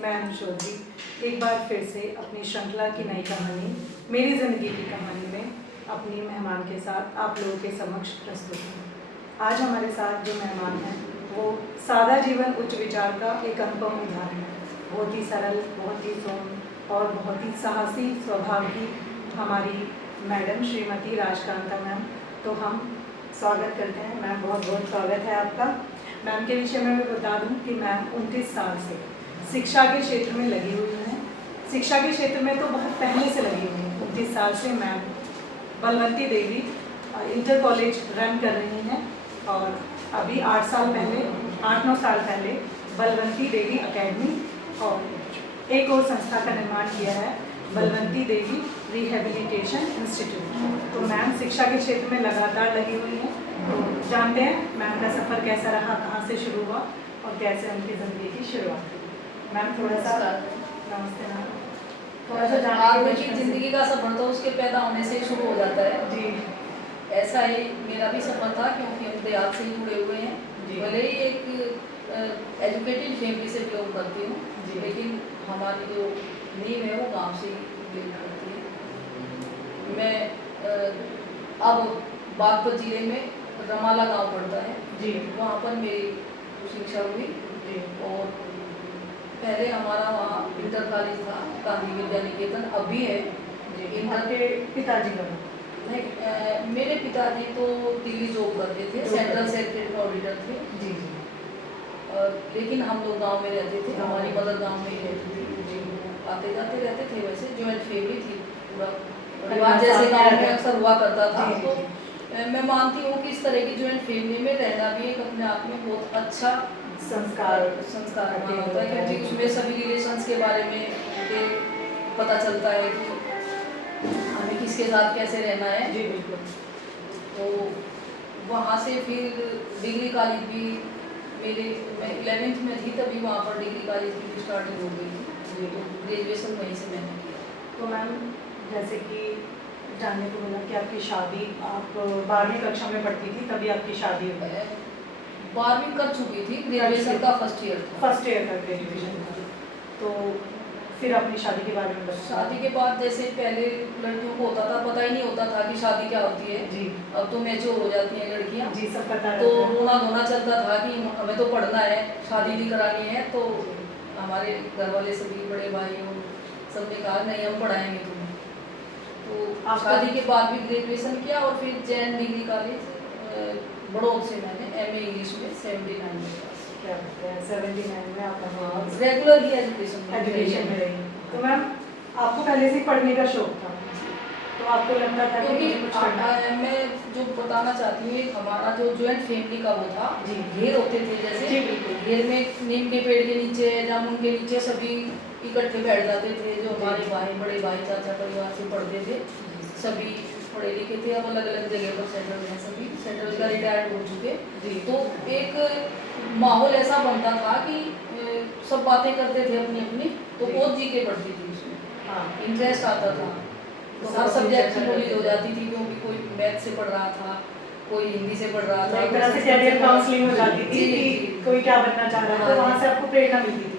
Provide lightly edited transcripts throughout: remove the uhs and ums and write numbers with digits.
मैं अनुज चौधरी एक बार फिर से अपनी श्रृंखला की नई कहानी मेरी ज़िंदगी की कहानी में अपनी मेहमान के साथ आप लोगों के समक्ष प्रस्तुत हूँ। आज हमारे साथ जो मेहमान हैं वो सादा जीवन उच्च विचार का एक अनुपम उदाहरण है। बहुत ही सरल, बहुत ही सौम्य और बहुत ही साहसी स्वभाव की हमारी मैडम श्रीमती राजकांता मैम। तो हम स्वागत करते हैं मैम, बहुत बहुत स्वागत है आपका। मैम के विषय में मैं बता दूं कि मैम 29 साल से शिक्षा के क्षेत्र में लगी हुई हैं। शिक्षा के क्षेत्र में तो बहुत पहले से लगी हुई हैं। 29 साल से मैम बलवंती देवी इंटर कॉलेज रन कर रही हैं और अभी 8 9 साल पहले बलवंती देवी एकेडमी और एक और संस्था का निर्माण किया है, बलवंती देवी रिहेबिलिटेशन इंस्टीट्यूट। तो मैम शिक्षा के क्षेत्र में लगातार लगी हुई हैं। तो जानते हैं मैम का सफ़र कैसा रहा, कहाँ से शुरू हुआ और कैसे उनकी ज़िंदगी की शुरुआत हुई। मैम थोड़ा सा नमस्ते मैम, थोड़ा सा आदमी की ज़िंदगी का सफ़र तो उसके पैदा होने से ही शुरू हो जाता है जी। ऐसा ही मेरा भी सफ़र था, क्योंकि हम देहात से ही जुड़े हुए हैं। भले ही एक एजुकेटेड फैमिली से बिलोंग करती हूँ, लेकिन हमारी जो नींव है वो गांव से ही बिलोंग करती है। मैं अब बागपत जिले में रमाला गांव पड़ता है जी, वहाँ पर मेरी शिक्षा हुई जी। और पहले हमारा वहाँ इंटर कॉलेज था, गांधी विद्या निकेतन अभी है। इंटर के पिताजी का नहीं, मेरे पिताजी तो दिल्ली जॉब करते थे, सेंट्रल सेक्रेटरी ऑडिटर थे जी। लेकिन हम लोग गांव में रहते थे, हमारी मदर गांव में ही रहती थी जी। आते जाते रहते थे, वैसे जॉइंट फैमिली थी, पूरा परिवार जैसे गांव में अक्सर हुआ करता था। तो मैं मानती हूँ कि इस तरह की जॉइंट फैमिली में रहना भी एक अपने आप में बहुत अच्छा संस्कार माना होता है, क्योंकि उसमें सभी रिलेशंस के बारे में पता चलता है कि हमें किसके साथ कैसे रहना है जी। बिल्कुल। तो वहाँ से फिर डिग्री कॉलेज भी मैं 11th में थी, तभी वहाँ पर डिग्री कॉलेज की भी स्टार्टिंग हो गई थी। तो ग्रेजुएशन वहीं से मैंने किया। तो मैम जैसे कि जानने को मिला कि आपकी शादी, आप 12वीं कक्षा में पढ़ती थी तभी आपकी शादी हो गई। 12वीं कर चुकी थी, ग्रेजुएशन का फर्स्ट ईयर था। फर्स्ट ईयर का ग्रेजुएशन था। तो फिर अपनी शादी के बारे में बताइए। शादी के बाद जैसे पहले लड़कियों को होता था, पता ही नहीं होता था कि शादी क्या होती है जी। अब तो मैच्योर हो जाती हैं लड़कियां जी, सब पता तो रहता है। रोना धोना चलता था कि हमें तो पढ़ना है, शादी भी करानी है। तो हमारे घर वाले सभी बड़े भाई और सबने कहा नहीं, हम पढ़ाएंगे तुम्हें। तो शादी के बाद भी ग्रेजुएशन किया और फिर जैन डिग्री कॉलेज बड़ौद से मैंने MA इंग्लिश में 79 में पास। क्या कहते हैं 79 में आप रेगुलर ही एजुकेशन में रही। तो मैम आपको पहले से ही पढ़ने का शौक था, तो आपको लगता था कि क्योंकि कुछ करना है? मैं जो बताना चाहती हूँ, एक हमारा जो जॉइंट फैमिली का वो था, जी। घेर होते थे जैसे जी, बिल्कुल। घेर में नीम के पेड़ के नीचे, जामुन के नीचे सभी इकट्ठे बैठ जाते थे। जो हमारे भाई, बड़े भाई, चाचा परिवार से पढ़ते थे, सभी पढ़े लिखे थे, अब अलग अलग जगह पर सेटल हैं, सभी सेटल का रिटायर्ड हो चुके। तो एक माहौल ऐसा बनता था कि सब बातें करते थे अपनी अपनी, तो बहुत जी के पढ़ती थी उसमें। हाँ। इंटरेस्ट आता था, तो हर सब्जेक्ट की नॉलेज हो जाती थी, क्योंकि कोई मैथ से पढ़ रहा था, कोई हिंदी से पढ़ रहा था। एक तरह से कैरियर काउंसलिंग हो जाती थी कि कोई क्या बनना चाह रहा है, तो वहाँ से आपको प्रेरणा मिलती थी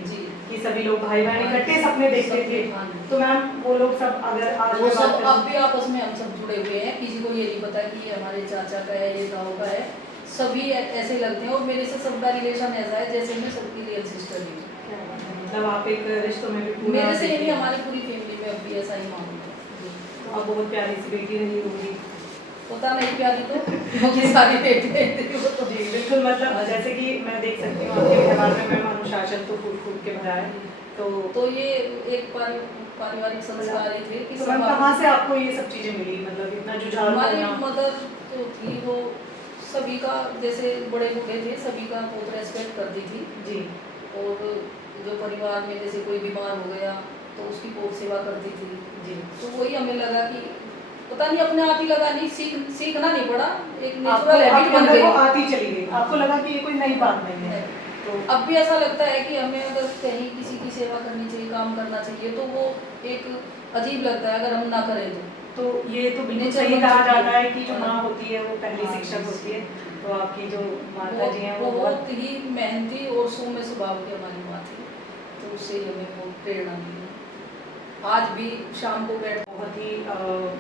कि सभी लोग भाई बहन इकट्ठे सपने देखते थे। तो मैम वो लोग सब अगर आज वो सब अब भी आपस में हम सब जुड़े हुए हैं, किसी को ये नहीं पता कि ये हमारे चाचा का है, ये गाँव का है, सभी ऐसे लगते हैं। और मेरे से सबका रिलेशन ऐसा है जैसे मैं सबकी रियल सिस्टर ही हूँ। मतलब आप एक रिश्तों में भी मेरे से नहीं, हमारी पूरी फैमिली में अब भी ऐसा ही माहौल है। तो आप बहुत प्यारी सी बेटी रही होगी। पता नहीं प्यारी तो क्योंकि सारी बेटियां थी वो तो। जी बिल्कुल, मतलब जैसे कि मैं देख सकती हूँ आपके व्यवहार में मैम अनुशासन तो फूट फूट के भरा है। तो ये एक पारिवारिक संस्कार ही थे कि तो मैम कहाँ से आपको ये सब चीज़ें मिली, मतलब इतना जुझारू? हमारी मदर जो थी वो सभी का, जैसे बड़े बूढ़े थे, सभी का बहुत रेस्पेक्ट करती थी जी। और जो परिवार में जैसे कोई बीमार हो गया तो उसकी बहुत सेवा करती थी जी। तो वही हमें लगा कि पता नहीं अपने आप ही लगा, नहीं सीखना नहीं पड़ा, एक नेचुरल हैबिट बन गई, आती चली गई। आपको लगा कि ये कोई नई बात नहीं है। तो अब भी ऐसा लगता है कि हमें अगर कहीं किसी की सेवा करनी चाहिए, काम करना चाहिए, तो वो एक अजीब लगता है अगर हम ना करें तो ये तो बिल्कुल सही कहा जाता है कि जो माँ होती है वो पहली शिक्षक होती है। तो आपकी जो माता जी हैं वो बहुत ही मेहनती और सौम्य स्वभाव की हमारी माँ थी। तो उससे ही हमें बहुत प्रेरणा मिली। आज भी शाम को बैठ बहुत ही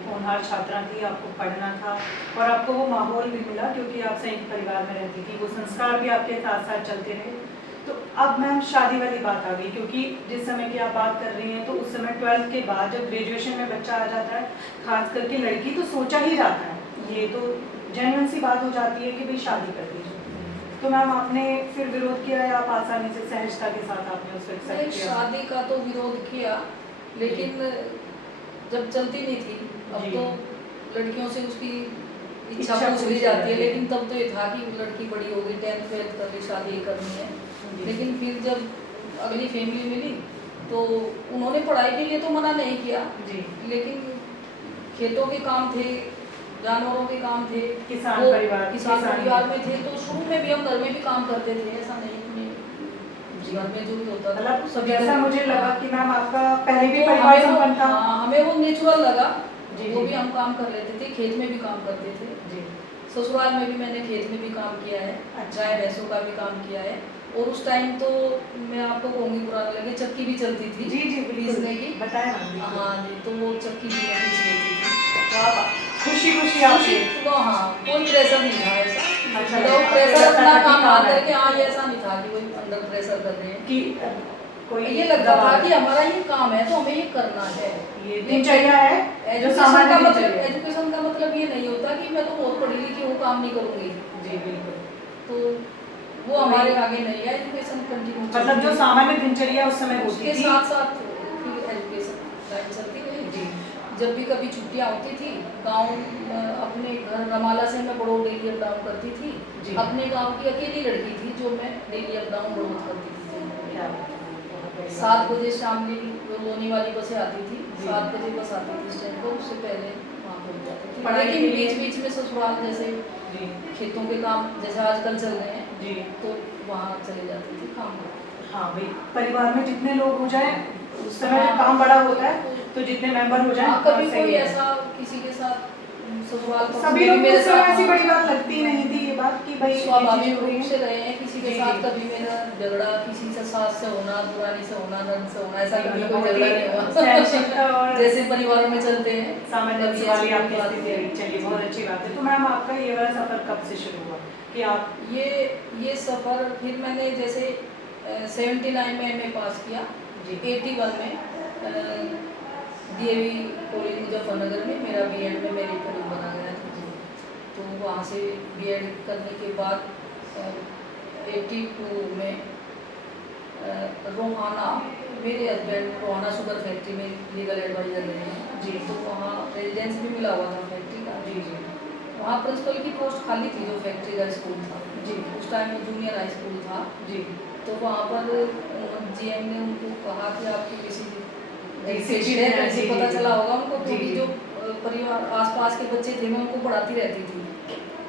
होनहार छात्रा थी, आपको पढ़ना था और आपको वो माहौल भी मिला क्योंकि आप संयुक्त परिवार में रहती थी, वो संस्कार भी आपके साथ साथ चलते रहे। तो अब मैम शादी वाली बात आ गई, क्योंकि जिस समय की आप बात कर रही हैं तो उस समय 12th के बाद जब ग्रेजुएशन में बच्चा आ जाता है, खास करके लड़की तो सोचा ही जाता है, ये तो जेन्युइन सी बात हो जाती है कि भाई शादी कर दीजिए। तो मैम आपने फिर विरोध किया या आप आसानी से सहजता के साथ आपने उसको एक्सेप्ट किया? शादी का तो विरोध किया, लेकिन जब चलती नहीं थी, अब जी। तो लड़कियों से उसकी इच्छा इच्छा पूछ ली पूछी जाती जाती है, है। लेकिन तब तो ये था कि लड़की बड़ी हो गई, 10th 12th कर ली, शादी करनी है। जी। लेकिन फिर जब अगली फैमिली मिली तो उन्होंने पढ़ाई के लिए तो मना नहीं किया, जी। लेकिन खेतों के काम थे, जानवरों के काम थे, किसान वो परिवार, किसान किसान परिवार में थे, तो शुरू में भी हम घर में भी काम करते थे, ऐसा नहीं कि घर में जो भी होता था मतलब सभी जैसा घर- मुझे लगा हाँ। कि मैम आपका पहले भी तो परिवार हमें वो संपन्न था। हाँ, हमें वो नेचुरल लगा। जी, वो जी। भी हम काम कर लेते थे, खेत में भी काम करते थे, जी। ससुराल में भी मैंने खेत में भी काम किया है, अच्छा। गाय भैंसों का भी काम किया है। और उस टाइम तो मैं आपको कहूँगी, पुराना लगे, चक्की भी चलती थी जी जी पीसने बिल्कुल की। बताएं मैम बिल्कुल। हाँ जी, तो वो चक्की भी मैं पीस लेती थी। तो आप खुशी खुशी आपके तो हाँ, कोई प्रेशर नहीं था ऐसा, अच्छा, विदाउट आपको प्रेशर लगता अपना था कि काम काम हाथ है। करके, हाँ ये ऐसा नहीं था कि कोई अंदर प्रेशर कर रहे हैं। कि कोई ये लगता था दबाव- कि हमारा ये काम है तो हमें ये करना है। ये दिनचर्या है जो एजुकेशन सामान्य का मतलब दिनचर्या है। एजुकेशन का मतलब ये नहीं होता कि मैं तो बहुत पढ़ी लिखी हूँ, काम नहीं करूँगी। जी बिल्कुल। तो वो हमारे आगे नहीं है, एजुकेशन कंटिन्यू मतलब जो सामान्य दिनचर्या उस समय उसके होती थी। साथ साथ फिर एजुकेशन लाइन चलती रही। जी। जब भी कभी छुट्टियाँ होती थी, गांव अपने घर रमाला से मैं बड़ोद डेली अप डाउन करती थी। जी। अपने गांव की अकेली लड़की थी जो मैं डेली अप डाउन बड़ोद करती थी। क्या बात है, बहुत बड़ी बात 7 है। बजे शाम की जो लोनी वाली बसें आती थी, जी। 7 बजे बस आती थी स्टैंड पर, उससे पहले वहाँ पहुँच जाती थी। पढ़ाई लेकिन के लिए- बीच बीच में ससुराल जैसे जी खेतों के काम जैसे आजकल चल रहे हैं, जी। तो वहाँ चले जाती थी काम करने। हाँ भाई, परिवार में जितने लोग हो जाए उस समय जब हाँ, काम बड़ा होता है तो जितने मेंबर हो जाए हाँ, कभी सही कोई है। ऐसा किसी के साथ ससुराल पक्ष सभी में लोग भी मेरे उस समय साथ ऐसी हाँ, बड़ी बात लगती नहीं थी ये बात कि भाई ये स्वाभाविक चीज़ हो रही रूप है। से रहे हैं। किसी के जी, साथ जी। कभी मेरा झगड़ा, किसी से सास से होना, दुरानी से होना, नंद से होना, ऐसा कभी मतलब कोई झगड़ा नहीं सहनशीलता हुआ और जैसे परिवारों में चलते हैं सामान्य कभी वाली ऐसी आपकी कोई बात स्थिति नहीं। रही। चलिए बहुत अच्छी बात है। तो मैम आपका ये वाला सफर कब से शुरू हुआ कि आप ये सफ़र फिर मैंने जैसे 79 में एमए पास किया जी। 81 में डीएवी कॉलेज मुजफ्फरनगर में मेरा बीएड में मेरिट करीब बना गया था। तो वहाँ से बीएड करने के बाद 82 में रोहाना, मेरे हस्बैंड रोहाना शुगर फैक्ट्री में लीगल एडवाइजर रहे हैं जी। तो वहाँ रेजिडेंस भी मिला हुआ था फैक्ट्री का। जी जी वहाँ प्रिंसिपल की पोस्ट खाली थी जो फैक्ट्री का स्कूल था जी। उस टाइम में जूनियर हाई स्कूल था। जी तो वहाँ पर जीएम ने उनको कहा कि आपकी किसी शिक्षित हैं, कैसे जी, पता जी, चला होगा उनको, जी, क्योंकि जी। जो परिवार आसपास के बच्चे थे मैं उनको पढ़ाती रहती थी।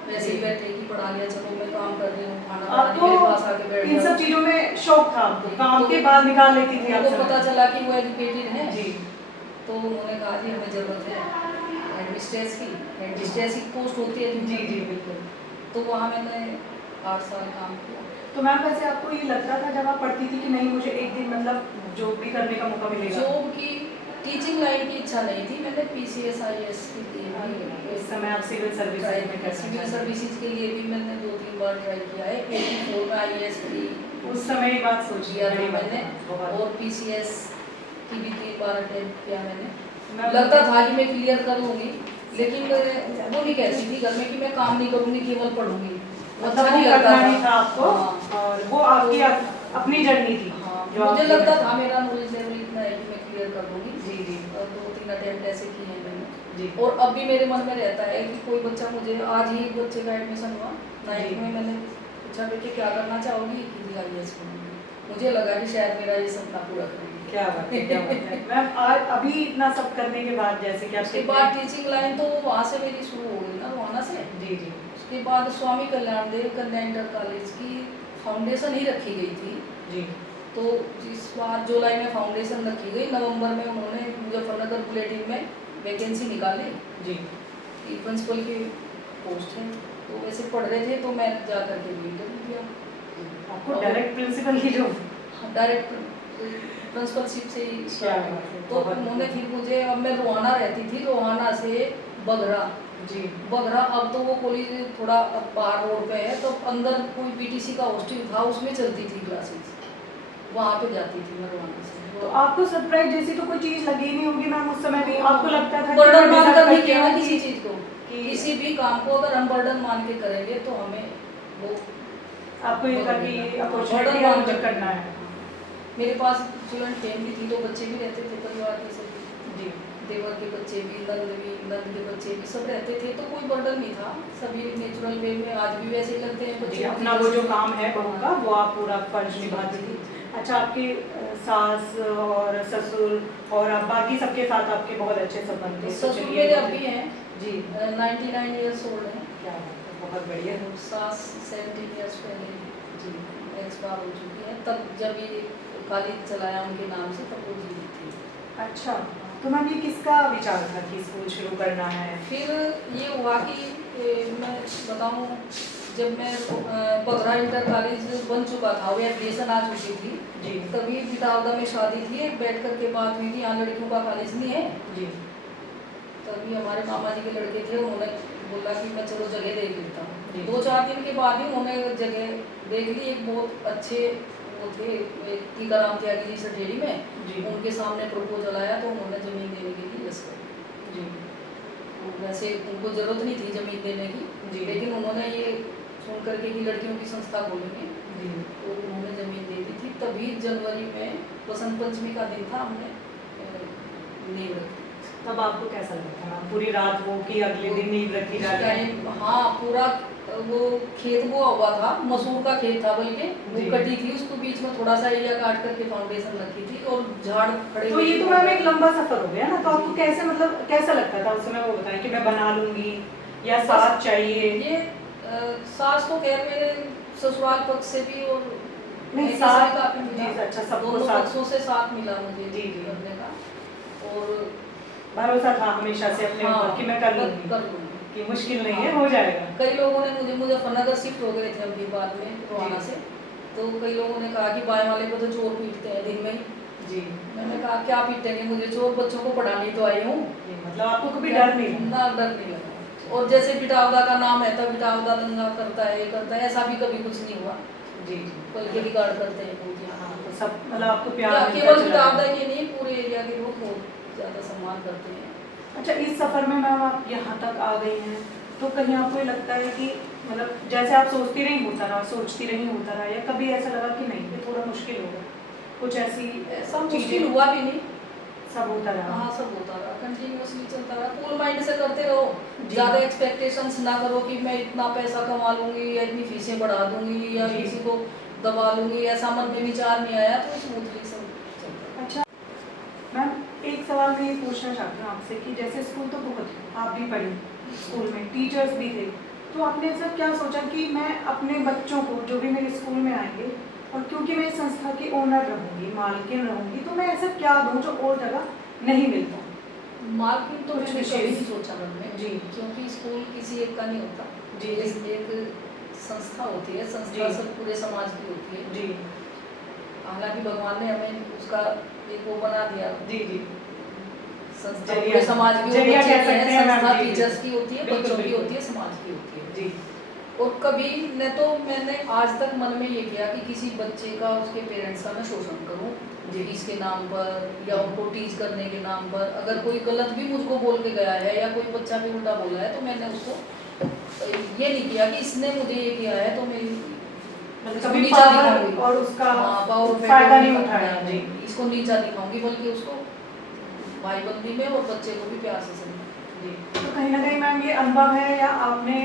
वैसे ही जी। बैठे कि पढ़ा लिया, चलो मैं काम कर रही हूँ, खाना बना आपको मेरे पास आके बैठ इन सब जाओ। चीजों में शौक था, आपको जी, काम तो के बाद निकाल लेती थी आप उनको समय। पता चला कि वो एजुकेटेड है। जी तो उन्होंने कहा जी हमें ज़रूरत है हेडमिस्ट्रेस की, हेडमिस्ट्रेस की पोस्ट होती है जी जी बिल्कुल। तो वहाँ मैंने 8 साल काम किया। तो मैम वैसे आपको ये लगता था जब आप पढ़ती थी कि नहीं मुझे एक दिन मतलब जॉब भी करने का मौका मिलेगा? जॉब की टीचिंग लाइन की इच्छा नहीं थी। मैंने पीसीएस आईएएस के लिए भी इस समय आप सिविल सर्विस ट्राई में किया, सिविल सर्विसेज के लिए भी मैंने 2-3 बार ट्राई किया है। 84 में आईएएस की उस समय ये बात सोची किया था बड़ी बात मैंने, है, बहुत। और पीसीएस की भी 3 बार अटेम्प्ट किया मैंने। मैं- लगता था कि मैं क्लियर कर लूँगी, लेकिन वो भी कहती थी घर में कि मैं काम नहीं करूँगी, केवल पढ़ूंगी। मतलब अच्छा वो नहीं लगता करना नहीं था आपको हाँ। और वो आपकी अपनी जर्नी थी। हाँ, जो मुझे आप लगता था मेरा नॉलेज लेवल इतना है कि मैं क्लियर कर दूँगी। जी जी और 2-3 अटेम्प्ट ऐसे किए हैं मैंने। जी। और अब भी मेरे मन में रहता है कि कोई बच्चा, मुझे आज ही एक बच्चे का एडमिशन हुआ 9th जी। में, मैंने पूछा बेटे क्या करना चाहोगी कि आईएएस बनूंगी। मुझे लगा कि शायद मेरा ये सपना पूरा करेंगे। क्या बात है, क्या बात है। मैम आज अभी इतना सब करने के बाद जैसे कि आप उसके बाद टीचिंग लाइन तो वहाँ से मेरी शुरू हो गई ना, रोहाना से। जी जी उसके बाद स्वामी कल्याण देव कन्या इंटर कॉलेज की फाउंडेशन ही रखी गई थी। जी तो इस बार जुलाई में फाउंडेशन रखी गई, नवंबर में उन्होंने मुजफ्फरनगर बुलेटिन में वैकेंसी निकाली जी कि प्रिंसिपल की पोस्ट है। तो वैसे पढ़ रहे थे तो मैं जा करके भी इंटरव्यू दिया। आपको डायरेक्ट प्रिंसिपल की जो डायरेक्ट प्रिंसिपलशिप से ही क्या स्टार्ट बात है, तो बहुत उन्होंने बढ़िया। फिर मुझे, अब मैं रोहाना रहती थी, रोहाना से बगरा, जी बगरा, अब तो वो कॉलेज थोड़ा अब बाहर रोड पे है, तो अंदर कोई पीटीसी का हॉस्टल था, उसमें चलती थी क्लासेस, वहाँ पे जाती थी मैं रोहाना से। तो आपको सरप्राइज जैसी तो कोई चीज लगी नहीं होगी मैम उस समय भी, आपको लगता था बर्डन मैं मान deserve कर नहीं करती किया ना हूँ किसी चीज को, कि किसी भी काम को अगर हम बर्डन मान के करेंगे तो हमें वो आपको ये था कि बर्डन अपॉर्चुनिटी मान मुझे कर करना है। मेरे पास जॉइंट फैमिली थी, तो बच्चे भी रहते थे परिवार के सभी, जी देवर के बच्चे भी, नंद के बच्चे भी, सब रहते थे, तो कोई बर्डन नहीं था, सभी नेचुरल वे में आज भी वैसे ही लगते हैं जी बच्चे। अपना वो जो काम है बहू का वो आप पूरा फर्ज निभाती थी। अच्छा आपके सास और ससुर और आप बाकी सबके साथ आपके बहुत अच्छे संबंध थे, तो ससुर चलिए मेरे अभी हैं, जी 99 ईयर्स ओल्ड हैं, क्या बात है, बहुत बढ़िया। और सास 17 ईयर्स पहले जी एक्सपायर हो चुकी है, तब जब ये कॉलेज चलाया उनके नाम से तब वो जीवित थी। अच्छा तो मैम ये किसका विचार था कि स्कूल शुरू करना है? फिर ये हुआ कि मैं बताऊं, जब मैं बगरा इंटर कॉलेज बन चुका था, वो एप्लीकेशन आ चुकी थी, जी तभी बिटावदा में शादी थी, एक बैठ कर के बात हुई कि यहाँ लड़कियों का कॉलेज नहीं है, जी तभी हमारे मामा जी के लड़के थे, उन्होंने बोला कि मैं चलो जगह देख लेता जी। हूँ। 2-4 दिन के बाद ही उन्होंने जगह देख ली, एक बहुत अच्छे वो थे, टीकाराम त्यागी जी सटेड़ी में, जी उनके सामने प्रपोजल आया तो उन्होंने ज़मीन देने के लिए यस कर दी। जी वैसे उनको ज़रूरत नहीं थी ज़मीन देने की, जी। लेकिन उन्होंने ये सुन करके कि लड़कियों की संस्था खोलेंगे, जी तो उन्होंने ज़मीन दे दी थी। तभी जनवरी में बसंत पंचमी का दिन था, हमने नींव रखी। तब आपको कैसा लगा था मैम, पूरी रात वो कि अगले दिन नींव रखी जा रही है? टाइम हाँ, पूरा वो खेत बोआ हुआ था, मसूर का खेत था, बल्कि वो जी। कटी थी, उसको बीच में थोड़ा सा एरिया काट करके फाउंडेशन रखी थी, और झाड़ खड़े तो हुए ये थे तो वहाँ मैम पे। एक लंबा सफर हो गया ना, तो आपको कैसे मतलब कैसा लगता था उस समय, वो बताएं कि मैं बना लूंगी या साथ चाहिए? ये सास तो खैर मेरे ससुराल पक्ष से भी और नहीं मेरी साथ सास का भी मिला। जी अच्छा सबको दोनों साथ पक्षों से साथ मिला मुझे जी, जी। करने का, और भरोसा था हमेशा से अपने ऊपर कि मैं कर लूंगी, कर लूँगी। कि मुश्किल नहीं है, हो जाएगा। कई लोगों ने मुझे मुजफ्फरनगर शिफ्ट हो गए थे अभी बाद में रोहाना जी। से, तो कई लोगों ने कहा कि बाएं वाले को तो चोर पीटते हैं दिन में ही। जी मैंने कहा क्या पीटेंगे मुझे चोर, बच्चों को पढ़ाने तो आई हूँ, जी, मतलब आपको कभी डर नहीं लगा? ना डर नहीं लगा। और जैसे बिटावदा का नाम है तब बिटावदा दंगा करता है, ये करता है, ऐसा भी कभी कुछ नहीं हुआ, जी बल्कि रिकॉर्ड करते हैं बहुत यहाँ। हाँ, तो सब मतलब आपको प्यार क्या मिलता केवल चला बिटावदा गया। के नहीं, पूरे एरिया के लोग बहुत ज़्यादा सम्मान करते हैं। अच्छा इस सफर में मैम आप यहाँ तक आ गई हैं, तो कहीं आपको ये लगता है कि मतलब जैसे आप सोचती रही होता रहा, सोचती रही होता रहा, या कभी ऐसा लगा कि नहीं ये थोड़ा मुश्किल होगा, कुछ ऐसी ऐसा चीजें मुश्किल हुआ भी नहीं, सब होता रहा? हाँ सब होता रहा, कंटिन्यूअसली चलता रहा, कूल माइंड से करते रहो, जी। ज़्यादा एक्सपेक्टेशंस ना करो कि मैं इतना पैसा कमा लूँगी या इतनी फीसें बढ़ा दूँगी या जी। किसी को दबा लूँगी, ऐसा मन में विचार नहीं आया, तो स्मूथली सब चलता। अच्छा मैम एक सवाल मैं ये पूछना चाहती हूँ आपसे कि जैसे स्कूल तो बहुत, आप भी पढ़ी स्कूल में, टीचर्स भी थे, तो आपने ऐसा क्या सोचा कि मैं अपने बच्चों को जो भी मेरे स्कूल में आएंगे, और क्योंकि मैं इस संस्था की ओनर रहूँगी, मालकिन रहूँगी, तो मैं ऐसा क्या दूँ जो और जगह नहीं मिलता? मार्किंग तो कुछ मैंने विशेष? कभी नहीं सोचा मन में जी। क्योंकि स्कूल किसी एक का नहीं होता जी। एक संस्था होती है, संस्था जी। सब पूरे समाज की होती है। जी हालांकि भगवान ने हमें उसका एक वो बना दिया, जी जी संस्था जरिया- पूरे समाज की, जरिया बच्चे कह की सकते है, हैं मैम, संस्था जी, जी। टीचर्स की होती है, बिल्कुल, बच्चों की बिल्कुल। होती है, समाज की होती है। जी और कभी न तो मैंने आज तक मन में ये किया कि किसी बच्चे का, उसके पेरेंट्स का मैं शोषण करूं जी। फीस के नाम पर या उनको टीच करने के नाम पर। अगर कोई गलत भी मुझको बोल के गया है या कोई बच्चा भी उल्टा बोला है, तो मैंने उसको ये नहीं किया कि इसने मुझे ये किया है तो मैं मतलब इसको कभी नीचा पावर दिखाऊंगी, और उसका पावर फायदा नहीं उठाया। जी इसको नीचा दिखाऊंगी, बल्कि उसको भाईबंदी में और बच्चे को भी प्यार से समझाऊंगी। जी तो कहीं ना कहीं मैम ये अनुभव है या आपने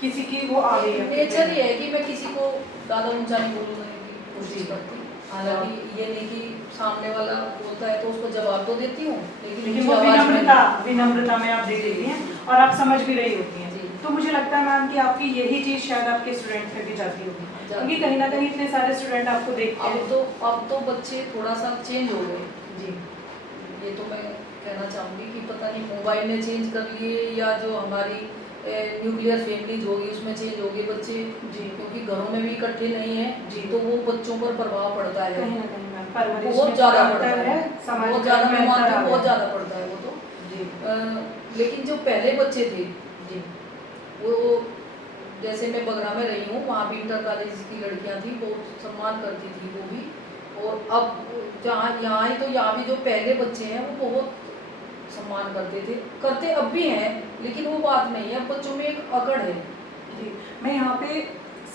किसी की वो आ गई है? नेचर ही है कि मैं किसी को ज़्यादा ऊंचा नहीं बोलने की जी। कोशिश करती। हालांकि ये नहीं कि सामने वाला बोलता है तो उसको जवाब तो देती हूँ, लेकिन ऊंची वो आवाज में विनम्रता में आप दे देती हैं और आप समझ भी रही होती हैं। जी। तो मुझे लगता है मैम कि आपकी यही चीज़ शायद आपके स्टूडेंट में भी जाती होगी, क्योंकि कहीं ना कहीं इतने सारे स्टूडेंट आपको देखते हैं। अब तो बच्चे थोड़ा सा चेंज हो गए। जी ये तो मैं कहना चाहूँगी कि पता नहीं मोबाइल ने चेंज कर लिए या जो हमारी न्यूक्लियर फैमिलीज होगी उसमें चेंज होगी बच्चे जी। क्योंकि घरों में भी इकट्ठे नहीं है जी। तो वो बच्चों पर प्रभाव पड़ता है कहीं ना कहीं मैम परवरिश बहुत में ज़्यादा अंतर पड़ता है सामाजिक बहुत ज़्यादा मैं में मानती अंतर हूँ आ बहुत गया। ज़्यादा पड़ता है वो तो जी लेकिन जो पहले बच्चे थे जी वो जैसे मैं बगरा में रही हूँ वहाँ भी इंटर कॉलेज की लड़कियाँ थी बहुत सम्मान करती थी वो भी और अब जहाँ यहाँ ही तो यहाँ भी जो पहले बच्चे हैं वो बहुत सम्मान करते थे करते अब भी हैं लेकिन वो बात नहीं है अब बच्चों में एक अकड़ है जी। मैं यहाँ पे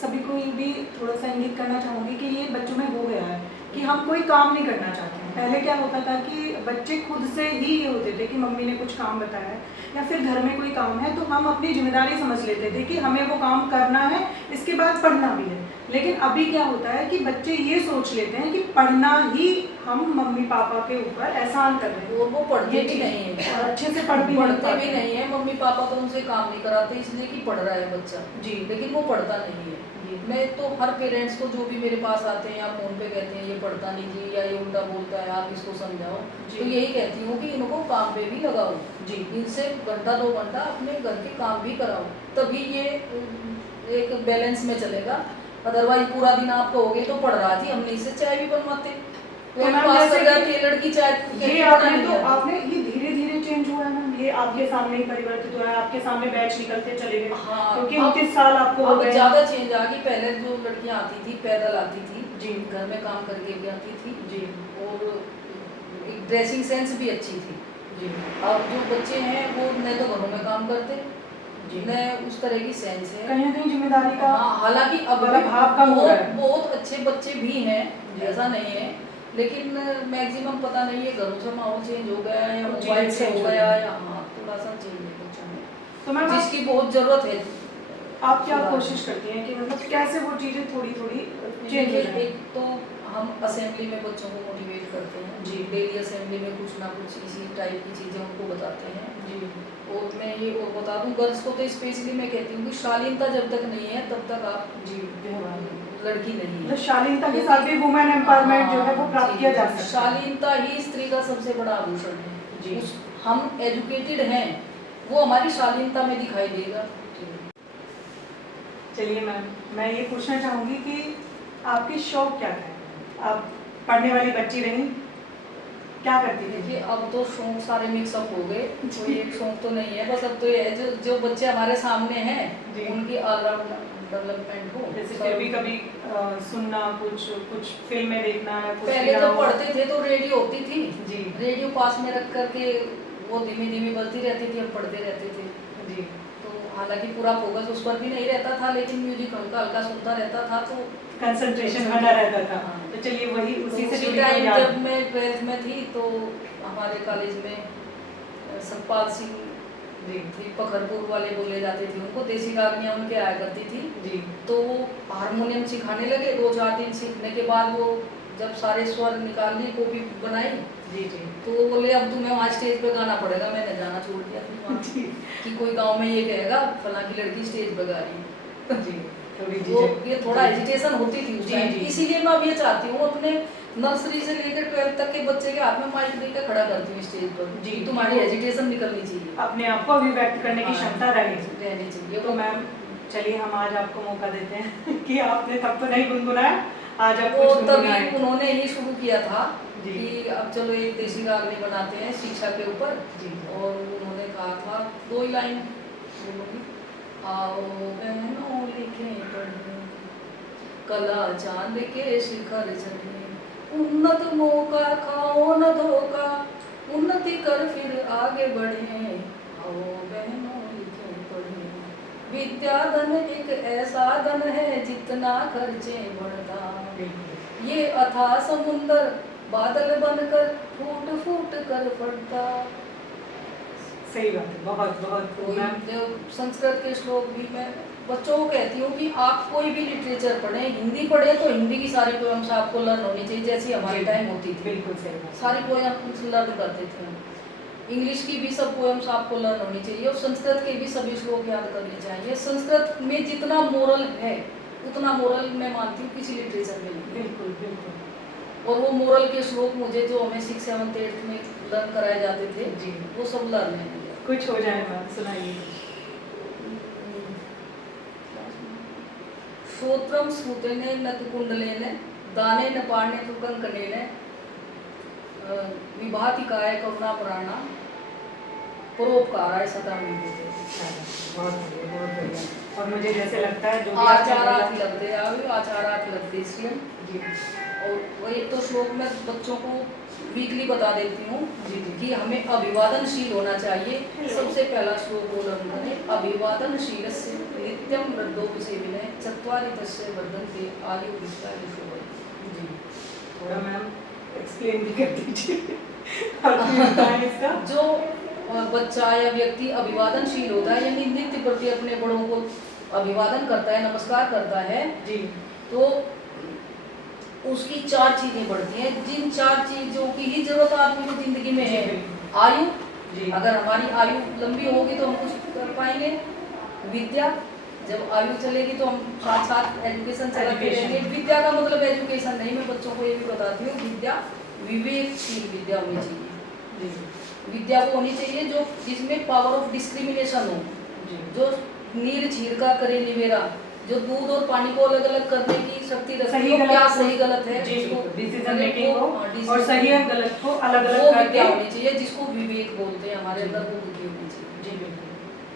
सभी को ये भी थोड़ा सा इंगित करना चाहूँगी कि ये बच्चों में हो गया है कि हम कोई काम नहीं करना चाहते हैं। पहले क्या होता था कि बच्चे खुद से ही ये होते थे कि मम्मी ने कुछ काम बताया है या फिर घर में कोई काम है तो हम अपनी जिम्मेदारी समझ लेते थे कि हमें वो काम करना है, इसके बाद पढ़ना भी है। लेकिन अभी क्या होता है कि बच्चे ये सोच लेते हैं कि पढ़ना ही हम मम्मी पापा के ऊपर एहसान कर रहे हैं और वो पढ़ते ये भी चीज़। नहीं है और अच्छे से पढ़ भी नहीं पढ़ते पाते। भी नहीं है मम्मी पापा तो उनसे काम नहीं कराते इसलिए कि पढ़ रहा है बच्चा जी लेकिन वो पढ़ता नहीं है जी मैं तो हर पेरेंट्स को जो भी मेरे पास आते हैं या फ़ोन पे कहते हैं ये पढ़ता नहीं जी या ये उल्टा बोलता है आप इसको समझाओ जी। तो यही कहती हूँ कि इनको काम पे भी लगाओ जी इनसे घंटा 2 घंटा अपने घर के काम भी कराओ तभी ये एक बैलेंस में चलेगा अदरवाइज पूरा दिन आप कहोगे तो पढ़ रहा थी हमने इससे चाय भी बनवाते तो मैम पास जैसे कर जाती है लड़की चाय ये कैसे आपने बनानी तो आती? आपने ये धीरे धीरे चेंज हुआ है मैम, ये आपके सामने ही परिवर्तित हुआ है, आपके सामने बैच निकलते चले गए हाँ क्योंकि अब 29 साल आपको हो अब गए। ज़्यादा चेंज आ गई पहले जो लड़कियां आती थी पैदल आती थी जी घर में काम करके भी आती थी जी और एक ड्रेसिंग सेंस भी अच्छी थी जी अब जो बच्चे हैं वो न तो घरों में काम करते जी न उस तरह की सेंस है कहीं ना कहीं जिम्मेदारी का हाँ हालांकि अब बड़ा भी भाव कम हो रहा है। बहुत अच्छे बच्चे भी हैं जी। ऐसा नहीं है लेकिन मैक्सिमम पता नहीं है घरों से माहौल चेंज हो गया है या कुछ मोबाइल चीज़ें से change हो हो गया गई। या हाँ थोड़ा सा चेंज है बच्चों में तो मैम जिसकी बहुत जरूरत है आप क्या सुधार। कोशिश करती हैं कि मतलब कैसे वो चीज़ें थोड़ी थोड़ी चेंज हो देखिए जाए। एक तो हम असेंबली में बच्चों को मोटिवेट करते हैं जी। डेली असेंबली में कुछ ना कुछ इसी टाइप की चीज़ें उनको बताते हैं जी और मैं ये और बता दूं गर्ल्स को तो स्पेशली मैं कहती हूँ कि शालीनता जब तक नहीं है तब तक आप जी व्यवहार लड़की नहीं है मतलब शालीनता के साथ भी वुमेन एम्पावरमेंट जो है वो प्राप्त जी, किया जा सकता है। शालीनता ही स्त्री का सबसे बड़ा आभूषण है जी। हम एजुकेटेड हैं वो हमारी शालीनता में दिखाई देगा चलिए मैम मैं ये पूछना चाहूँगी कि आपकी शौक क्या है? आप पढ़ने वाली बच्ची रही, क्या करती थी? देखिए अब तो शौक सारे मिक्सअप हो गए कोई एक शौक तो नहीं है बस अब तो ये है जो बच्चे हमारे सामने हैं जी। उनकी ऑलराउंड डेवलपमेंट हो जैसे फिर भी कभी सुनना कुछ फिल्में देखना कुछ पहले या जब वो- पढ़ते थे तो रेडियो होती थी जी रेडियो पास में रख करके वो धीमी धीमी बजती रहती थी हम पढ़ते रहते थे जी तो हालांकि पूरा फोकस उस पर भी नहीं रहता था लेकिन म्यूजिक हल्का हल्का सुनता रहता था तो कंसंट्रेशन बना रहता था। हाँ। तो चलिए वही उसी से उसी जुड़ी टाइम कोई याद- जब मैं 12th में थी तो हमारे कॉलेज में सतपाल सिंह जी थे पखरपुर वाले बोले जाते थे उनको देसी रागनियाँ उनके आया करती थी जी तो वो हारमोनियम सिखाने लगे 2-4 दिन सीखने के बाद वो जब सारे स्वर निकाल लिए कॉपी बनाई जी जी तो वो बोले अब तुम्हें वहाँ स्टेज पे गाना पड़ेगा मैंने जाना छोड़ दिया फिर वहाँ जी कि कोई गांव में ये कहेगा फलां की लड़की स्टेज पे गा रही है जी थोड़ी वो झिझक- ये थोड़ा जी। हेजिटेशन होती थी उस जी, टाइम जी। इसीलिए मैं अब ये चाहती हूँ अपने नर्सरी से लेकर 12th तक के बच्चे के हाथ में माइक देकर खड़ा करती हूँ स्टेज पर जी। कि तुम्हारी हेजिटेशन निकलनी चाहिए अपने आप को अभिव्यक्त करने की हाँ, क्षमता रहे। रहनी चाहिए तो मैम चलिए हम आज आपको मौका देते हैं कि आपने तब तो नहीं गुनगुनाया, आज आप वो कुछ तभी गुनगुनाएं। उन्होंने ही शुरू किया था जी। कि अब चलो एक देसी रागनी बनाते हैं शिक्षा के ऊपर जी। और उन्होंने कहा था 2 ही लाइन बोलूँगी आओ बहनों लिखे पढ़े कला चांद के शिखर चढ़े उन्नत मौका खाओ न धोखा उन्नति कर फिर आगे बढ़े आओ बहनों लिखे पढ़े विद्याधन एक ऐसा धन है जितना खर्चे बढ़ता ये अथाह समुंदर बादल बनकर फूट फूट कर पड़ता सही बात है, बहुत बहुत कोई मैम जो संस्कृत के श्लोक भी मैं बच्चों को कहती हूँ कि आप कोई भी लिटरेचर पढ़ें हिंदी पढ़े तो हिंदी की सारी पोएम्स आपको लर्न होनी चाहिए जैसी हमारे टाइम होती थी बिल्कुल सही बात। सारी पोएम्स लर्न करते थे हम इंग्लिश की भी सब पोएम्स आपको लर्न होनी चाहिए और संस्कृत के भी सभी श्लोक याद करने चाहिए संस्कृत में जितना मोरल है उतना मोरल मैं मानती हूँ किसी लिटरेचर में नहीं है बिल्कुल बिल्कुल और वो मोरल के श्लोक मुझे जो हमें 6th 7th 8th में लर्न कराए जाते थे जी। वो सब लर्न है कुछ हो जाए मैम सुनाइए। स्तोत्रम स्मृतेने नतकुंडलेने दाने न पारणे तु कंकणेने विभाति काय करुणा प्राणा परोपकाराय सदा मिलते। बहुत बढ़िया, बहुत बढ़िया। और मुझे जैसे लगता है जो भी आपने आचारात बोला- लब्धे आयु आचारात लब्धे श्रियम। जी और वही तो श्लोक में बच्चों को वीकली बता देती हूँ जी जी कि हमें अभिवादनशील होना चाहिए। सबसे पहला श्लोक बोला उन्होंने, अभिवादनशीलस्य नित्यं वृद्धोपसेविनः चत्वारि तस्य वर्धन्ते आयु विद्या यशो। जी थोड़ा मैम एक्सप्लेन भी कर दीजिए आप भी बताएं इसका। जो बच्चा या व्यक्ति अभिवादनशील होता है यानी नित्य प्रति अपने बड़ों को अभिवादन करता है, नमस्कार करता है, जी तो उसकी चार चीजें बढ़ती हैं। जिन चार चीजों की ही जरूरत आदमी को जिंदगी में है। आयु, जी अगर हमारी आयु लंबी होगी तो हम कुछ कर पाएंगे। विद्या, जब आयु चलेगी तो हम साथ साथ एजुकेशन चलाते रहेंगे। विद्या का मतलब एजुकेशन नहीं, मैं बच्चों को ये भी बताती हूँ, विद्या विवेकशील विद्या होनी चाहिए। जी विद्या वो होनी चाहिए जो जिसमें पावर ऑफ डिस्क्रिमिनेशन हो, जी जो नीर छीर का करे निवेरा, जो दूध और पानी को अलग अलग करने की शक्ति रखती सही है, गलत क्या को- सही गलत है, जी जिसको डिसीजन अरे मेकिंग वो- को हाँ, और decision सही और making। गलत को अलग वो अलग विद्या करके होनी चाहिए जिसको विवेक बोलते हैं, हमारे जी। अंदर वो बुद्धि होनी चाहिए। जी बिल्कुल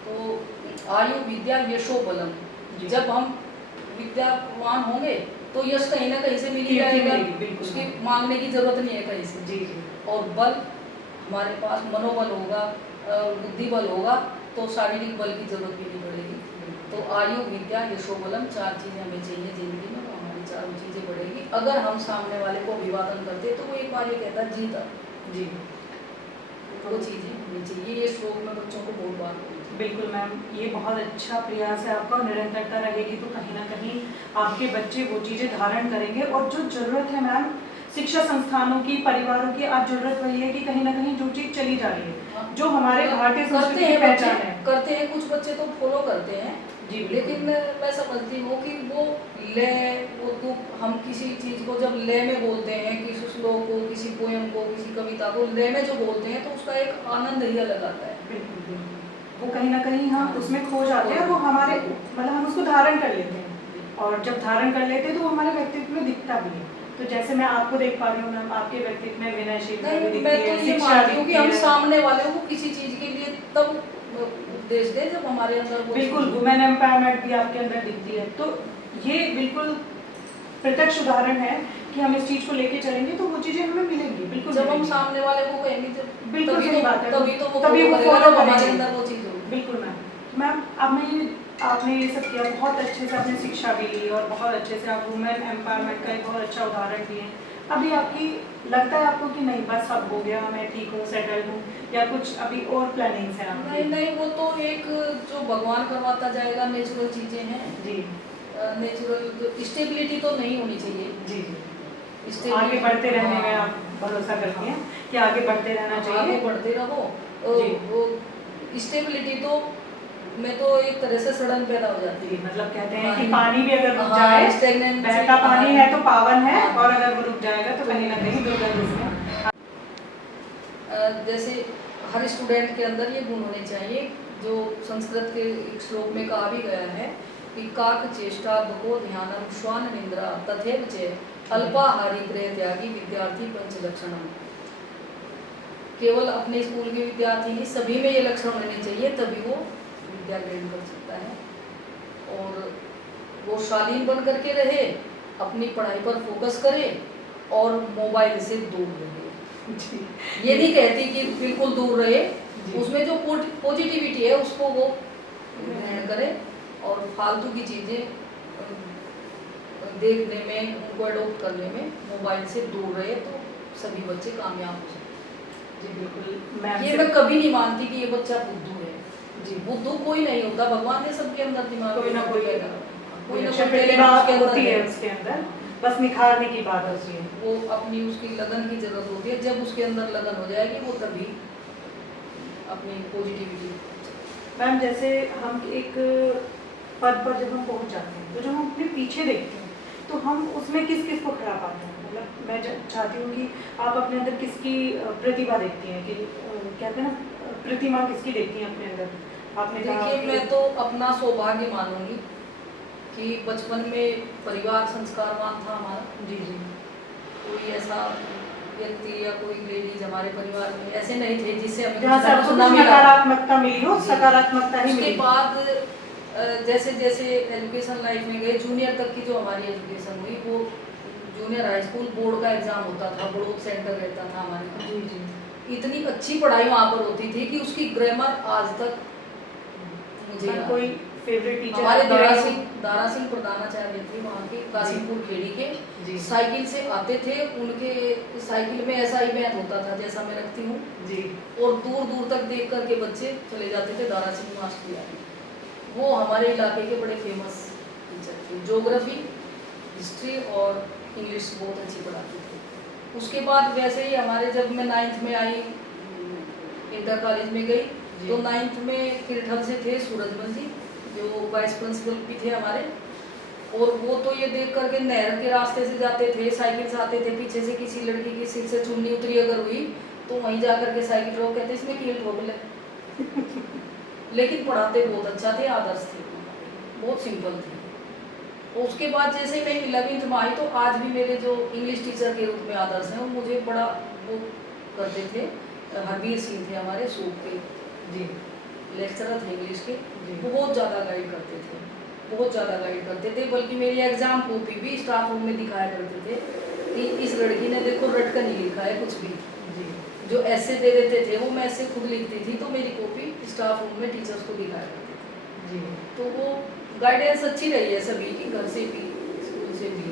तो आयु विद्या यशो बलम, जी। जब हम विद्यावान होंगे तो यश कहीं ना कहीं से मिल ही कीर्ति जाएगा, मिलेगी, बिल्कुल। उसकी मांगने की जरूरत नहीं है कहीं से। जी जी और बल, हमारे पास मनोबल होगा, बुद्धि बल होगा तो शारीरिक बल की जरूरत भी नहीं पड़ेगी। तो आयु विद्या यशो बलम, चार चीजें हमें चाहिए जिंदगी में, तो हमारी चारों चीजें बढ़ेगी। अगर हम सामने वाले को अभिवादन करते तो वो एक बार ये कहता है जीता, जी वो चीजें होनी चाहिए। ये श्लोक में बच्चों को बहुत बार बोलती हूँ। बिल्कुल मैम, ये बहुत अच्छा प्रयास है आपका। निरंतरता रहेगी तो कहीं ना कहीं आपके बच्चे वो चीज़ें धारण करेंगे। और जो ज़रूरत है मैम शिक्षा संस्थानों की, परिवारों की, आज ज़रूरत वही है कि कहीं ना कहीं जो चीज़ चली जा रही है, जो हमारे भारतीय करते संस्कृति हैं की पहचान बच्चे, है। करते हैं कुछ बच्चे तो फॉलो करते हैं जी बिल्कुल। लेकिन मैं समझती हूँ कि वो ले, वो तो हम किसी चीज़ को जब ले में बोलते हैं, किसी श्लोक को, किसी पोयम को, किसी कविता को ले में जो बोलते हैं तो उसका एक आनंद ही अलग आता है। बिल्कुल बिल्कुल, वो कहीं ना कहीं हम हाँ। उसमें खो जाते हैं और वो हमारे मतलब हम उसको धारण कर लेते हैं। और जब धारण कर लेते हैं तो वो हमारे व्यक्तित्व में दिखता भी है। तो जैसे मैं आपको देख पा रही हूँ मैम, आपके व्यक्तित्व में विनयशीलता भी नहीं, दिखती मैं है, तो ये शिक्षा मानती हूँ कि दिखती हम है। सामने वाले को किसी चीज़ के लिए तब उपदेश दें जब हमारे अंदर वो बिल्कुल चीज़ हो। वुमेन एम्पावरमेंट भी आपके अंदर दिखती है। तो ये बिल्कुल प्रत्यक्ष उदाहरण है कि हम इस चीज को लेके चलेंगे तो वो चीजें हमें मिलेंगी। बिल्कुल जब हम मिलेंगी। सामने वाले को कहेंगे जब बिल्कुल तभी सही तो बात है। तभी तो वो तभी वो करेगा follow जब हमारे करेंगे। अंदर वो चीज़ होगी। बिल्कुल मैम। मैम आपने ये सब किया, बहुत अच्छे से आपने शिक्षा भी ली और बहुत अच्छे से आप वुमेन एम्पावरमेंट का एक बहुत अच्छा उदाहरण दिए। अभी आपकी लगता है आपको कि नहीं बस अब हो गया, मैं ठीक हूँ, सेटल्ड हूँ, या कुछ अभी और प्लानिंग्स हैं आपकी? नहीं नहीं, वो तो एक जो भगवान करवाता जाएगा, नेचुरल चीज़ें हैं। जी नेचुरल स्टेबिलिटी तो नहीं होनी चाहिए। जी जी। Stability- आगे बढ़ते रहने में हाँ। आप भरोसा करती हैं कि आगे बढ़ते रहना आगे चाहिए। बढ़ते रहो। जी। वो स्टेबिलिटी तो में तो एक तरह से सड़न पैदा हो जाती जी, है। मतलब कहते हैं कि हाँ, पानी भी अगर रुक हाँ, जाए, stagnant बहता सी- पानी हाँ। है तो पावन है, हाँ। और अगर वो रुक जाएगा तो कहीं ना कहीं दुर्गंध उसमें। जैसे हर स्टूडेंट के अंदर ये गुण होने चाहिए जो संस्कृत के एक श्लोक में कहा भी गया है कि काक चेष्टा बको ध्यानम श्वान निंद्रा तथैव च अल्पाहारी गृह त्यागी विद्यार्थी पंचलक्षणम। केवल अपने स्कूल के विद्यार्थी नहीं, सभी में ये लक्षण होने चाहिए, तभी वो विद्या ग्रहण कर सकता है। और वो शालीन बन करके रहे, अपनी पढ़ाई पर फोकस करे और मोबाइल से दूर रहे। जी ये नहीं कहती कि बिल्कुल दूर रहे, जी। उसमें जो पॉजिटिविटी है उसको वो ग्रहण करे और फालतू की चीज़ें देखने में, उनको अडोप्ट करने में मोबाइल से दूर रहे तो सभी बच्चे कामयाब हो सकते जी बिल्कुल हैं। मैम ये से- मैं कभी नहीं मानती कि ये बच्चा बुद्धू है। जी बुद्धू कोई नहीं होता, भगवान ने सबके अंदर दिमाग कोई ना कोई पैदा कोई ना अच्छा कोई प्रतिभा talent उसके अंदर होती है है। उसके अंदर, बस निखारने की बात होती है। वो अपनी उसकी लगन की जरूरत होती है, जब उसके अंदर लगन हो जाएगी वो तभी अपनी पॉजिटिविटी। मैम जैसे हम एक पद पर जब हम पहुंच जाते हैं तो जब हम अपने पीछे देखते हैं तो हम उसमें किस किस को खड़ा पाते हैं? मतलब मैं चाहती हूँ कि आप अपने अंदर किसकी प्रतिभा देखती हैं, कि कहते हैं ना प्रतिमा किसकी देखती हैं अपने अंदर? आपने कहा देखिए, कि- मैं तो अपना सौभाग्य मानूंगी कि बचपन में परिवार संस्कारवान था हमारा। जी जी। कोई ऐसा व्यक्ति या कोई लेडीज हमारे परिवार में ऐसे नहीं थे जिससे हमें जहाँ से आपको सुनना कुछ मिला। नकारात्मकता मिली हो, जी। सकारात्मकता ही उसके मिली। बाद जैसे जैसे एजुकेशन लाइफ में गए, जूनियर तक की जो हमारी एजुकेशन हुई वो जूनियर हाई स्कूल बोर्ड का एग्जाम होता था, बोर्ड सेंटर रहता था हमारे पास। जी जी। इतनी अच्छी पढ़ाई वहाँ पर होती थी कि उसकी ग्रामर आज तक मुझे मैं याद कोई है। फेवरेट टीचर हमारे आपके रहे हो? दारा सिंह प्रधानाचार्य थे वहाँ के, कासिमपुर खेड़ी के। जी। साइकिल से आते थे, उनके साइकिल में ऐसा ही बैत होता था जैसा मैं रखती हूँ, जी। और दूर दूर तक देख करके बच्चे चले जाते थे दारा सिंह मास्टर यानी। वो हमारे इलाके के बड़े फेमस टीचर थे। ज्योग्राफी, हिस्ट्री और इंग्लिश बहुत अच्छी पढ़ाते थे। उसके बाद वैसे ही हमारे, जब मैं 9th में आई, इंटर कॉलेज में गई, तो 9th में किरठल से थे सूरजमल जी, जो वाइस प्रिंसिपल भी थे हमारे। और वो तो ये देख करके नहर के रास्ते से जाते थे, साइकिल से आते थे, पीछे से किसी लड़की की सिर से चुन्नी उतरी अगर हुई तो वहीं जा करके साइकिल रोक, कहते इसमें कील ठोक ले। लेकिन पढ़ाते बहुत अच्छा थे, आदर्श थे, बहुत सिंपल थे। और उसके बाद जैसे मैं 11th में आई तो आज भी मेरे जो इंग्लिश टीचर के रूप में आदर्श हैं वो मुझे बड़ा वो करते थे। हरवीर सिंह थे हमारे सूप के जी। लेक्चरर थे इंग्लिश के, जी। बहुत ज़्यादा गाइड करते थे, बहुत ज़्यादा गाइड करते थे। बल्कि मेरी एग्जाम कॉपी भी स्टाफ रूम में दिखाया करते थे कि इस लड़की ने देखो रट कर नहीं लिखा है कुछ भी। जी। जो ऐसे दे देते थे वो मैं ऐसे खुद लिखती थी, तो मेरी कॉपी स्टाफ रूम में टीचर्स को दिखाया करते थे। जी। तो वो गाइडेंस अच्छी रही है सभी की, घर से भी स्कूल से भी।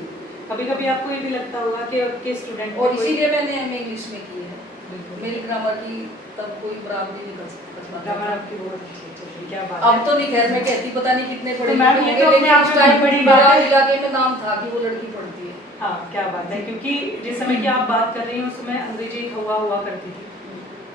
कभी कभी आपको ये भी लगता होगा कि आपके स्टूडेंट और इसीलिए मैंने एमए इंग्लिश में की है। बिल्कुल। मेरी ग्रामर की तब कोई बराबरी नहीं कर ग्रामर सकता। आपकी बहुत अच्छी चल रही है, क्या बात अब है। तो नहीं, खैर मैं कहती पता नहीं कितने पढ़े तो मैम, लिखे ये होंगे, तो अपने लेकिन आप उस में टाइम बड़ी मेरा बात है। इलाके में नाम था कि वो लड़की पढ़ती है। हाँ, क्या बात है, क्योंकि जिस समय की आप बात कर रही हैं उस समय अंग्रेजी एक हवा हुआ करती थी।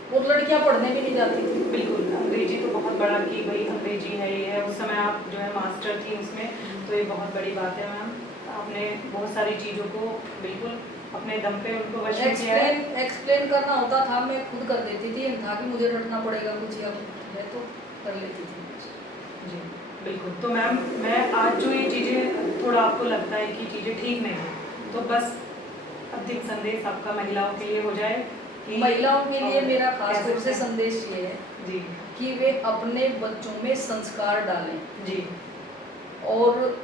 और लड़कियां पढ़ने भी नहीं जाती थी। बिल्कुल, अंग्रेजी तो बहुत बड़ा कि भाई अंग्रेजी है, ये है। उस समय आप जो है मास्टर थी उसमें, तो ये बहुत बड़ी बात है मैम। आपने बहुत सारी चीज़ों को बिल्कुल अपने दम पे उनको वश में किया है। एक्सप्लेन करना होता था, मैं खुद कर देती थी। था कि मुझे रटना पड़ेगा कुछ या है तो कर लेती थी। जी बिल्कुल। तो मैम, मैं आज जो ये चीज़ें थोड़ा आपको लगता है कि चीज़ें ठीक नहीं है, तो बस अंतिम संदेश आपका महिलाओं के लिए हो जाए कि महिलाओं के लिए मेरा खास कैसे तौर से कैसे? संदेश ये है जी कि वे अपने बच्चों में संस्कार डालें जी और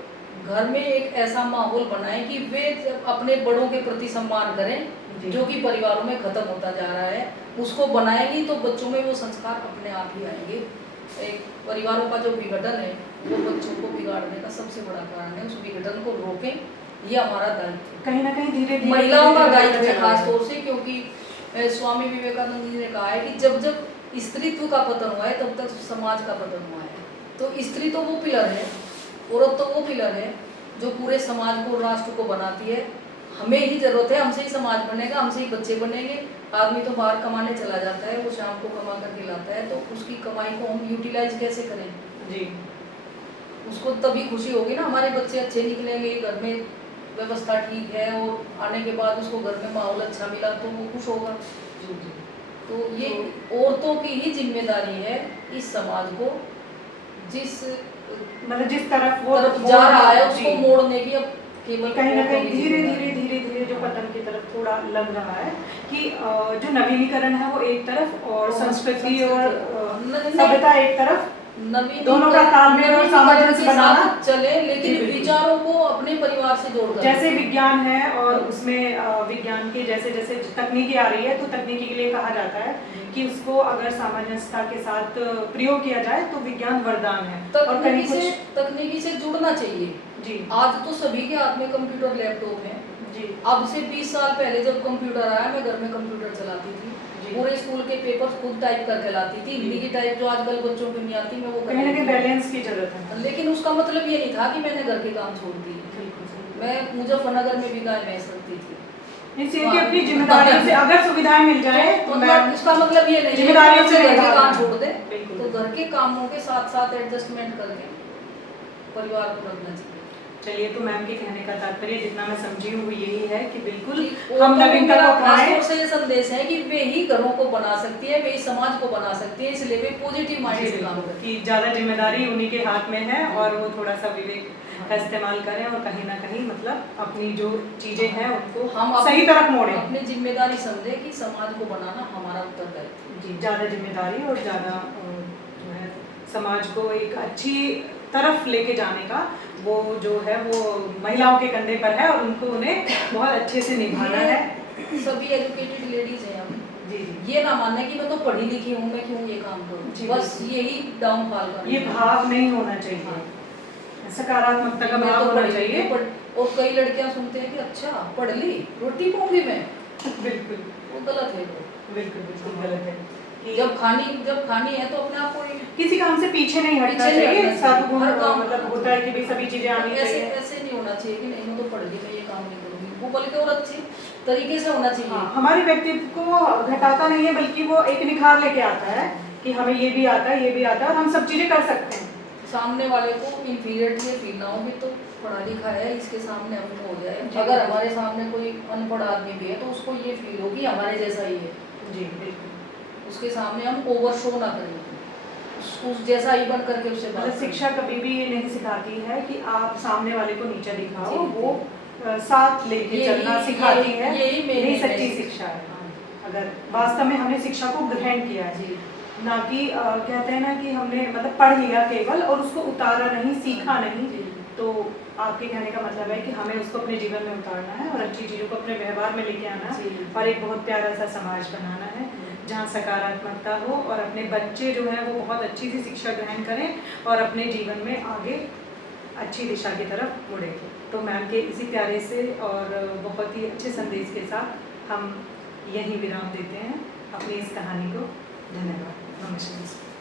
घर में एक ऐसा माहौल बनाएं कि वे जब अपने बड़ों के प्रति सम्मान करें, जी। जो कि परिवारों में खत्म होता जा रहा है। उसको बनाएंगी तो बच्चों में वो संस्कार अपने आप ही आएंगे। एक परिवारों का जो विघटन है वो बच्चों को बिगाड़ने का सबसे बड़ा कारण है। उस विघटन को रोकें, ये हमारा दायित्व है। कहीं ना कहीं धीरे धीरे महिलाओं का धीरे दायित्व है चला खास है। तौर से, क्योंकि स्वामी विवेकानंद जी ने कहा है कि जब जब स्त्रीत्व का पतन हुआ है तब तक समाज का पतन हुआ है। तो स्त्री तो वो पिलर है, औरत तो वो पिलर है जो पूरे समाज को, राष्ट्र को बनाती है। हमें ही जरूरत है, हमसे ही समाज बनेगा, हमसे ही बच्चे बनेंगे। आदमी तो बाहर कमाने चला जाता है, वो शाम को कमा करके लाता है, तो उसकी कमाई को हम यूटिलाइज कैसे करें? जी उसको तभी खुशी होगी ना, हमारे बच्चे अच्छे निकलेंगे, घर में व्यवस्था ठीक है और आने के बाद उसको घर में माहौल अच्छा मिला तो वो खुश होगा। जी जी। तो ये औरतों की ही जिम्मेदारी है इस समाज को जिस मतलब जिस तरफ वो तरफ जा रहा है उसको जी। मोड़ने की अब केवल कहीं ना औरतों कहीं की धीरे जिम्मेदारी धीरे है। धीरे धीरे जो पतन की तरफ थोड़ा लग रहा है कि जो नवीनीकरण है वो एक तरफ और संस्कृति और सभ्यता एक तरफ, दोनों का तालमेल और सामंजस्य के बनाना साथ चले, जी, लेकिन बिल्कुल। विचारों को अपने परिवार से जोड़कर। जैसे विज्ञान है और उसमें विज्ञान के जैसे जैसे तकनीकी आ रही है तो तकनीकी के लिए कहा जाता है कि उसको अगर सामंजस्यता के साथ प्रयोग किया जाए तो विज्ञान वरदान है। और कहीं तकनीकी से जुड़ना चाहिए। जी आज तो सभी के हाथ में कंप्यूटर, लैपटॉप है। जी अब से 20 साल पहले जब कंप्यूटर आया, मैं घर में कंप्यूटर चलाती थी, पूरे स्कूल के पेपर खुद टाइप करके लाती थी। हिंदी की टाइप जो आजकल बच्चों को नहीं आती, मैं वो कहीं ना कहीं बैलेंस की जरूरत है। लेकिन उसका मतलब ये नहीं था कि मैंने घर के काम छोड़ दिए। मैं मुजफ्फरनगर में भी गाय भैंस रखती थी। इसलिए कि अपनी जिम्मेदारियों से अगर सुविधाएं मिल जाए तो इसका मतलब ये नहीं जिम्मेदारियों से घर के काम छोड़ दे, बिल्कुल। तो घर के कामों के साथ साथ एडजस्टमेंट करके परिवार को रखना चाहिए। चलिए, तो मैम के कहने का तात्पर्य जितना मैं समझी हूँ वो यही है कि बिल्कुल वो हम तो नवीनता मेरा को खास अपनाएं। तौर से ये संदेश है कि वे ही घरों को बना सकती है, वे ही समाज को बना सकती है, इसलिए वे पॉजिटिव माइंड से काम करती कि ज़्यादा जिम्मेदारी उन्हीं के हाथ में है और वो थोड़ा सा विवेक का इस्तेमाल करें और कहीं ना कहीं मतलब अपनी जो चीज़ें हैं उनको हम सही तरफ मोड़ें। अपनी जिम्मेदारी समझे कि समाज को बनाना हमारा उत्तरदायित्व है। जी, ज़्यादा जिम्मेदारी और ज़्यादा जो है समाज को एक अच्छी तरफ लेके जाने का वो जो है वो महिलाओं के कंधे पर है और उनको उन्हें बहुत अच्छे से निभाना है। सभी एजुकेटेड लेडीज हैं हम, जी जी, ये ना मानना कि मैं तो पढ़ी लिखी हूँ, मैं क्यों ये काम जी, करूँ, बस बिल्कुल। यही डाउनफॉल का ये भाव नहीं होना चाहिए, हाँ। सकारात्मकता का मैं भाव तो होना पढ़ी चाहिए। और कई लड़कियां सुनते हैं कि अच्छा पढ़ ली रोटी पाऊंगी मैं, बिल्कुल वो गलत है। वो बिल्कुल बिल्कुल गलत है कि जब खानी है तो अपने आप को किसी काम से पीछे नहीं हटना पीछे नहीं चाहिए। हटना चाहिए। सद्गुण हर काम मतलब होता है कि भी सभी चीजें आनी ऐसे चाहिए। ऐसे नहीं होना चाहिए कि नहीं मैं तो पढ़ ली मैं ये काम नहीं करूंगी, वो बल्कि और अच्छी तरीके से होना चाहिए। हाँ, हमारे व्यक्तित्व को घटाता नहीं है बल्कि वो एक निखार लेके आता है कि हमें ये भी आता है, ये भी आता है और हम सब चीजें कर सकते हैं। सामने वाले को इंफीरियरिटी फील ना हो कि तो पढ़ा लिखा है इसके सामने हमको हो जाए। जी। अगर हमारे सामने कोई अनपढ़ आदमी भी है तो उसको ये फील हो कि हमारे जैसा ही है, जी बिल्कुल। उसके सामने हम ओवर शो ना करें, उस जैसा ही बन करके उससे बात मतलब करें। शिक्षा कभी भी ये नहीं सिखाती है कि आप सामने वाले को नीचा दिखाओ, जी, वो साथ लेके यही- चलना सिखाती यही- है। यही मेन यही है सच्ची मेरी- शिक्षा है। हाँ। अगर वास्तव में हमने शिक्षा को ग्रहण किया है, जी ना कि कहते हैं ना कि हमने मतलब पढ़ लिया केवल और उसको उतारा नहीं, सीखा नहीं। जी। तो आपके कहने का मतलब है कि हमें उसको अपने जीवन में उतारना है और अच्छी चीज़ों को अपने व्यवहार में लेके आना है जी। और एक बहुत प्यारा सा समाज बनाना है जहाँ सकारात्मकता हो और अपने बच्चे जो है वो बहुत अच्छी सी शिक्षा ग्रहण करें और अपने जीवन में आगे अच्छी दिशा की तरफ मुड़े। तो मैम के इसी प्यारे से और बहुत ही अच्छे संदेश के साथ हम यहीं विराम देते हैं अपनी इस कहानी को। धन्यवाद, नमस्कार।